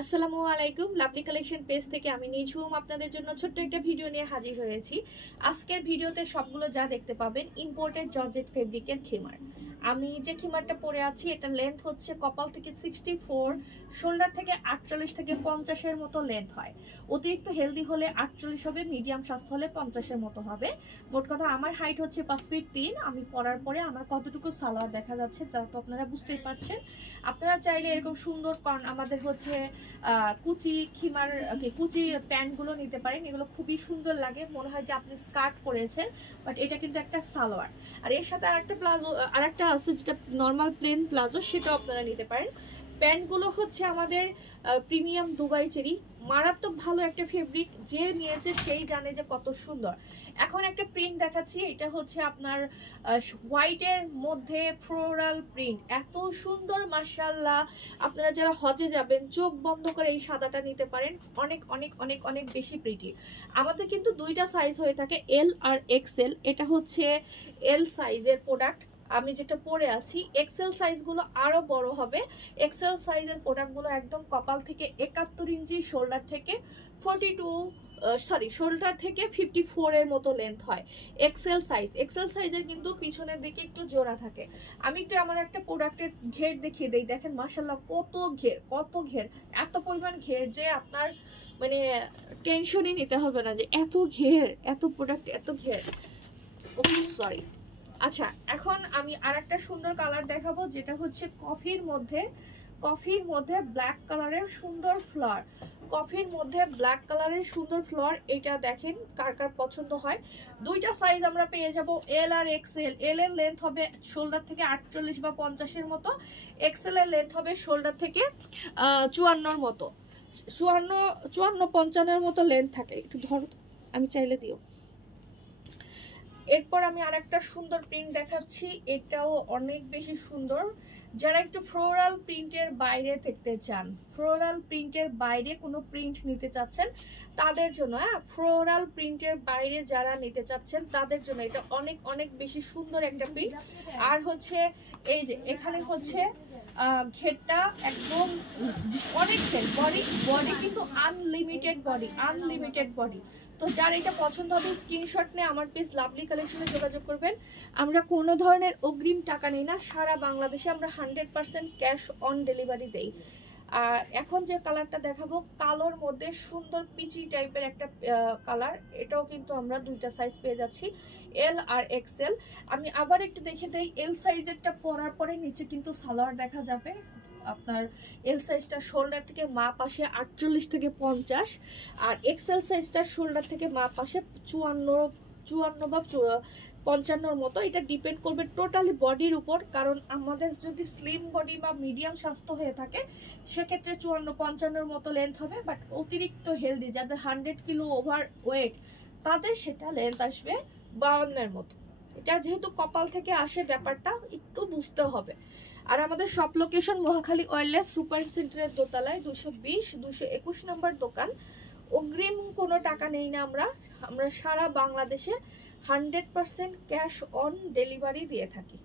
আসসালামু আলাইকুম, lovely collection page থেকে আমি নিঝুম আপনাদের জন্য ছোট্ট একটা ভিডিও নিয়ে হাজির হয়েছি। আজকের ভিডিওতে সবগুলো যা দেখতে পাবেন ইম্পোর্টেড জর্জেট ফেব্রিকের খিমার। আমি যে খিমারটা পরে আছি এটা লেন্থ হচ্ছে কপাল থেকে 64, শোল্ডার থেকে 48 থেকে 50-এর মতো লেন্থ হয়। অতিরিক্ত হেলদি হলে 48 হবে, মিডিয়াম স্বাস্থ্য হলে 50-এর মতো হবে। মোট কথা আমার হাইট হচ্ছে 5 ফিট 3। আমি পরার পরে আমার কতটুকু সালোয়ার দেখা যাচ্ছে যা তো আপনারা বুঝতেই পারছেন। আপনারা চাইলে এরকম সুন্দর আমাদের হচ্ছে কুচি খিমার কুচি প্যান্টগুলো নিতে পারেন। এগুলো খুবই সুন্দর লাগে, মনে হয় যে আপনি স্কার্ট পরেছেন, বাট এটা কিন্তু একটা সালোয়ার। আর এর সাথে আরেকটা প্লাজো আরেকটা আছে যেটা নর্মাল প্লেন প্লাজো, সেটাও আপনারা নিতে পারেন। প্যান্টগুলো হচ্ছে আমাদের প্রিমিয়াম দুবাই চেরি, মারাত্মক ভালো একটা ফেব্রিক। যে নিয়েছে সেই জানে যে কত সুন্দর। এখন একটা প্রিন্ট দেখাচ্ছি, এটা হচ্ছে আপনার হোয়াইটের মধ্যে ফ্লোরাল প্রিন্ট, এত সুন্দর মাশাআল্লাহ। আপনারা যারা হজে যাবেন চোখ বন্ধ করে এই সাদাটা নিতে পারেন, অনেক অনেক অনেক অনেক বেশি প্রিটি। আমাদের কিন্তু দুইটা সাইজ হয়ে থাকে, এল আর এক্সেল। এটা হচ্ছে এল সাইজের প্রোডাক্ট, আমি যেটা পরে আছি। এক্সেল সাইজগুলো আরো বড় হবে। এক্সেল সাইজের প্রোডাক্টগুলো একদম কপাল থেকে 71 ইঞ্চি, শোল্ডার থেকে শোল্ডার থেকে 54 এর মতো লেন্থ হয় এক্সেল সাইজ। এক্সেল সাইজের কিন্তু পিছনের দিকে একটু জোড়া থাকে। আমি একটু আমার একটা প্রোডাক্টের ঘের দেখিয়ে দেই, দেখেন মাশাআল্লাহ কত ঘের, কত ঘের, এত পরিমাণ ঘের যে আপনার মানে টেনশনই নিতে হবে না যে এত ঘের, এত প্রোডাক্ট, এত ঘের। সরি। আচ্ছা, এখন আমি আরেকটা সুন্দর কালার দেখাবো, যেটা হচ্ছে কফির মধ্যে ব্ল্যাক কালারের সুন্দর ফ্লাওয়ার। কফির মধ্যে ব্ল্যাক কালারের সুন্দর ফ্লাওয়ার, এটা দেখেন কার কার পছন্দ হয়। দুইটা সাইজ আমরা পেয়ে যাব, এল আর এক্সেল। এল এর লেন্থ হবে শোল্ডার থেকে 48 বা 50-এর মতো, এক্সেল এর লেন্থ হবে শোল্ডার থেকে 54-এর মতো, 54-55-এর মতো লেন্থ থাকে। একটু ধরো, আমি চাইলে দিও। এরপর আমি আরেকটা সুন্দর প্রিন্ট দেখাচ্ছি, এটাও অনেক বেশি সুন্দর। যারা একটু ফ্লোরাল প্রিন্টের বাইরে থাকতে চান, ফ্লোরাল প্রিন্টের বাইরে কোনো প্রিন্ট নিতে চাচ্ছেন তাদের জন্য, ফ্লোরাল প্রিন্টের বাইরে যারা নিতে চাচ্ছেন তাদের জন্য এটা অনেক অনেক বেশি সুন্দর একটা প্রিন্ট। আর হচ্ছে এই যে এখানে হচ্ছে ঘেরটা একদম অনেক ঘের, বডি কিন্তু আনলিমিটেড বডি। তো যার এটা পছন্দ হবে স্ক্রিনশট নিয়ে আমার পেজ লাভলি কালেকশনে যোগাযোগ করবেন। আমরা কোনো ধরনের অগ্রিম টাকা নেই না, সারা বাংলাদেশে আমরা 100% ক্যাশ অন ডেলিভারি দেই। আর এখন যে কালারটা দেখাবো, কালোর মধ্যে সুন্দর পিচি টাইপের একটা কালার, এটাও কিন্তু আমরা দুইটা সাইজ পেয়ে যাচ্ছি, এল আর এক্সেল। আমি আবার একটু দেখে দেই, এল সাইজেরটা পরার পরে নিচে কিন্তু সালোয়ার দেখা যাবে। আপনার এল সাইজটা শোল্ডার থেকে মাপ আসে 48 থেকে 50, আর এক্সেল সাইজটা শোল্ডার থেকে মাপ আসে 54 বা 55-এর মতো। এটা ডিপেন্ড করবে টোটালি বডির উপর, কারণ আমাদের যদি স্লিম বডি বা মিডিয়াম স্বাস্থ্য হয়ে থাকে সেক্ষেত্রে 54-55-এর মতো লেন্থ হবে। বাট অতিরিক্ত হেলদি যাদের 100 কিলো ওভার ওয়েট তাদের সেটা লেন্থ আসবে 52-এর মতো। এটা যেহেতু কপাল থেকে আসে ব্যাপারটা একটু বুঝতে হবে। আর আমাদের সব লোকেশন মহাখালী ওয়্যারলেস রূপায়ণ সেন্টারের দোতলায় 220-221 নম্বর দোকান। অগ্রিম কোনো টাকা নেই না, আমরা সারা বাংলাদেশে 100% ক্যাশ অন ডেলিভারি দিয়ে থাকি।